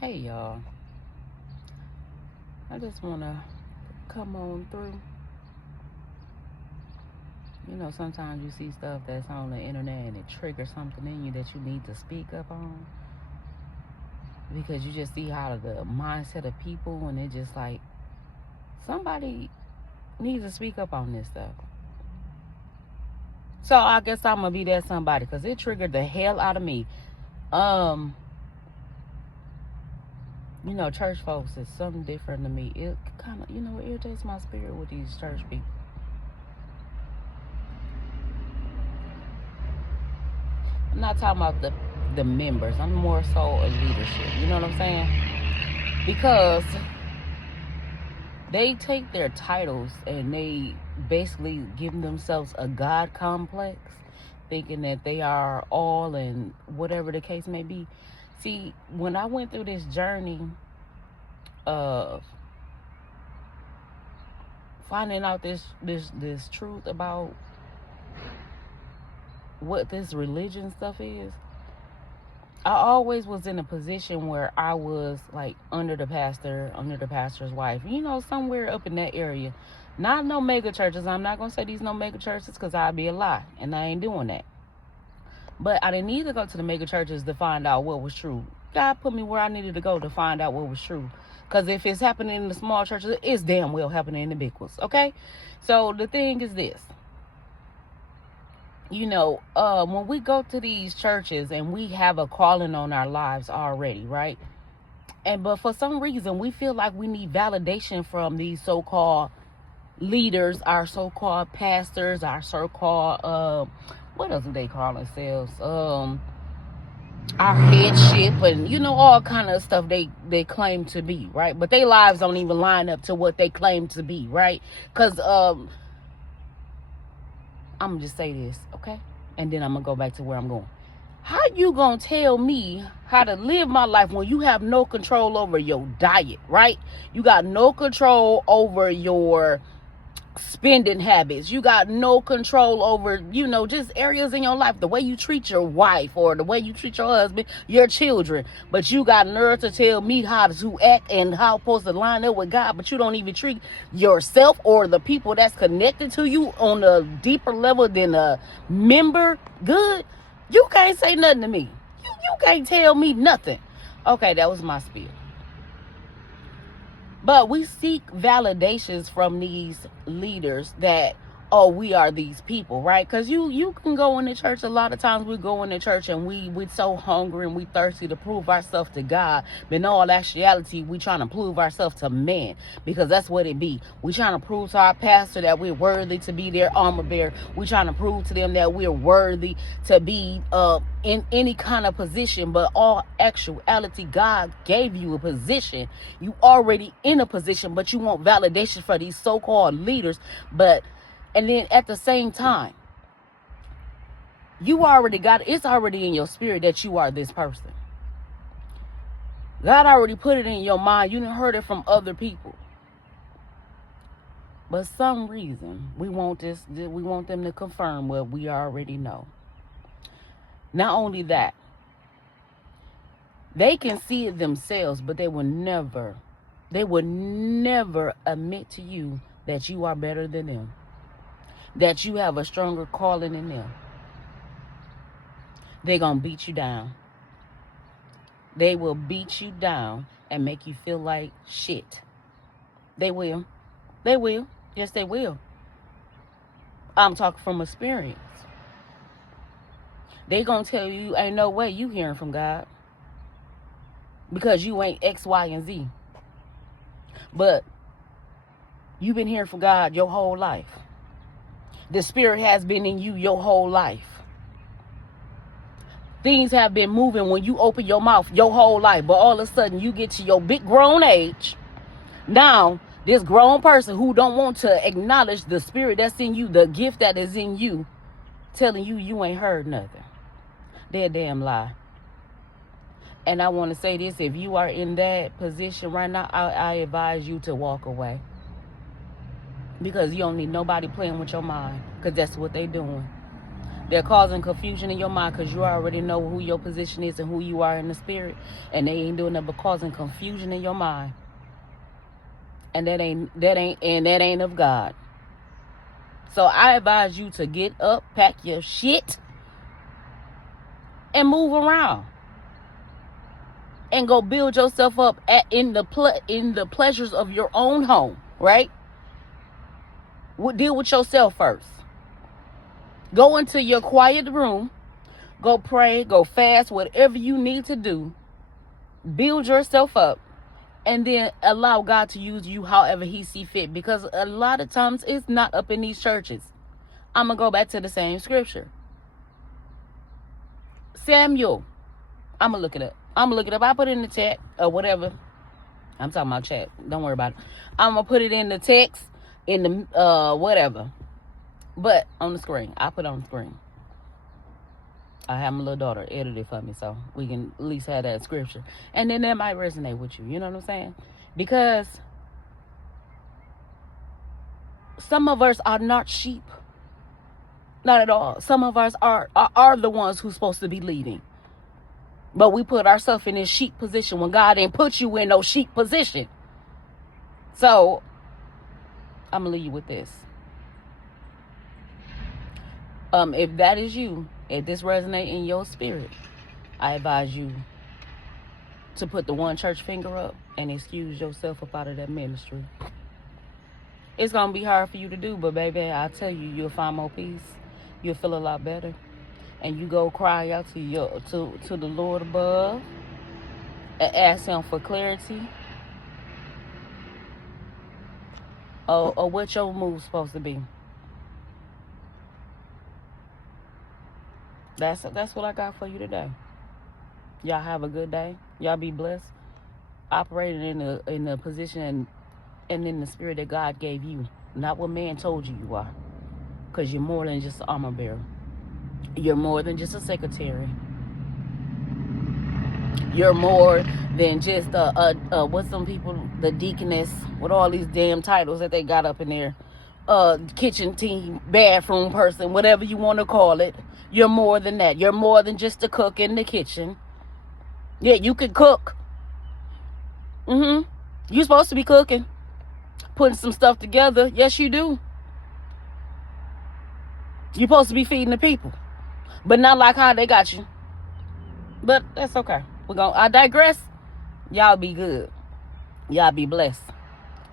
Hey y'all, I just want to come on through. Sometimes you see stuff that's on the internet and it triggers something in you that you need to speak up on because you just see how the mindset of people and it just like somebody needs to speak up on this stuff. So I guess I'm gonna be that somebody because it triggered the hell out of me. Um, church folks is something different to me. It kind of, irritates my spirit with these church people. I'm not talking about the members. I'm more so a leadership. You know what I'm saying? Because they take their titles and they basically give themselves a God complex, thinking that they are all and whatever the case may be. See, when I went through this journey of finding out this truth about what this religion stuff is, I always was in a position where I was like under the pastor's wife, somewhere up in that area. Not no mega churches. I'm not going to say these no mega churches because I'd be a lie and I ain't doing that. But I didn't need to go to the mega churches to find out what was true. God put me where I needed to go to find out what was true. Because if it's happening in the small churches, it's damn well happening in the big ones. Okay? So the thing is this. When we go to these churches and we have a calling on our lives already, right? But for some reason, we feel like we need validation from these so-called leaders, our so-called pastors, our so-called, what else do they call themselves? Our headship and, all kind of stuff they claim to be, right? But their lives don't even line up to what they claim to be, right? Because, I'm gonna just say this, okay? And then I'm gonna go back to where I'm going. How you gonna tell me how to live my life when you have no control over your diet, right? You got no control over your spending habits. You got no control over, just areas in your life, the way you treat your wife or the way you treat your husband, your children. But you got nerve to tell me how to act and how I'm supposed to line up with God, but you don't even treat yourself or the people that's connected to you on a deeper level than a member good. You can't say nothing to me. You can't tell me nothing. Okay, that was my spiel. But we seek validations from these leaders that, oh, we are these people, right? Because you can go into church. A lot of times we go into church and we're so hungry and we thirsty to prove ourselves to God. But in all actuality, we trying to prove ourselves to men, because that's what it be. We trying to prove to our pastor that we're worthy to be their armor bearer. We trying to prove to them that we're worthy to be in any kind of position. But all actuality, God gave you a position. You already in a position, but you want validation for these so-called leaders. And then at the same time, you already got, it's already in your spirit that you are this person. God already put it in your mind. You done heard it from other people. But some reason we want them to confirm what we already know. Not only that, they can see it themselves, but they would never admit to you that you are better than them, that you have a stronger calling than them. They're going to beat you down. They will beat you down and make you feel like shit. They will. They will. Yes, they will. I'm talking from experience. They going to tell you, ain't no way you hearing from God, because you ain't X, Y, and Z. But you've been hearing from God your whole life. The Spirit has been in you your whole life. Things have been moving when you open your mouth your whole life. But all of a sudden you get to your big grown age. Now, this grown person who don't want to acknowledge the Spirit that's in you, the gift that is in you, telling you you ain't heard nothing. They're a damn lie. And I want to say this, if you are in that position right now, I advise you to walk away. Because you don't need nobody playing with your mind, because that's what they doing. They're causing confusion in your mind because you already know who your position is and who you are in the spirit. And they ain't doing that but causing confusion in your mind. And that ain't of God. So I advise you to get up, pack your shit, and move around. And go build yourself up in the pleasures of your own home, right? Deal with yourself first. Go into your quiet room. Go pray, go fast, whatever you need to do. Build yourself up. And then allow God to use you however he see fit. Because a lot of times it's not up in these churches. I'm going to go back to the same scripture. Samuel. I'm going to look it up. I put it in the chat or whatever. I'm talking about chat. Don't worry about it. I'm going to put it in the text, in the whatever. But on the screen. I put it on the screen. I have my little daughter edit it for me so we can at least have that scripture. And then that might resonate with you. You know what I'm saying? Because some of us are not sheep. Not at all. Some of us are the ones who's supposed to be leading. But we put ourselves in this sheep position when God didn't put you in no sheep position. So, I'm going to leave you with this. If that is you, if this resonates in your spirit, I advise you to put the one church finger up and excuse yourself up out of that ministry. It's going to be hard for you to do, but baby, I tell you, you'll find more peace. You'll feel a lot better. And you go cry out to the Lord above and ask him for clarity. Or what your move's supposed to be. That's what I got for you today. Y'all have a good day. Y'all be blessed. Operating in the position and in the spirit that God gave you. Not what man told you you are. Because you're more than just an armor bearer. You're more than just a secretary. You're more than just what some people, the deaconess, with all these damn titles that they got up in there. Kitchen team, bathroom person, whatever you want to call it. You're more than that. You're more than just a cook in the kitchen. Yeah, you can cook. You're supposed to be cooking. Putting some stuff together. Yes, you do. You're supposed to be feeding the people. But not like how they got you. But that's okay. I digress. Y'all be good. Y'all be blessed.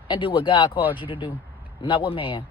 And do what God called you to do. Not what man.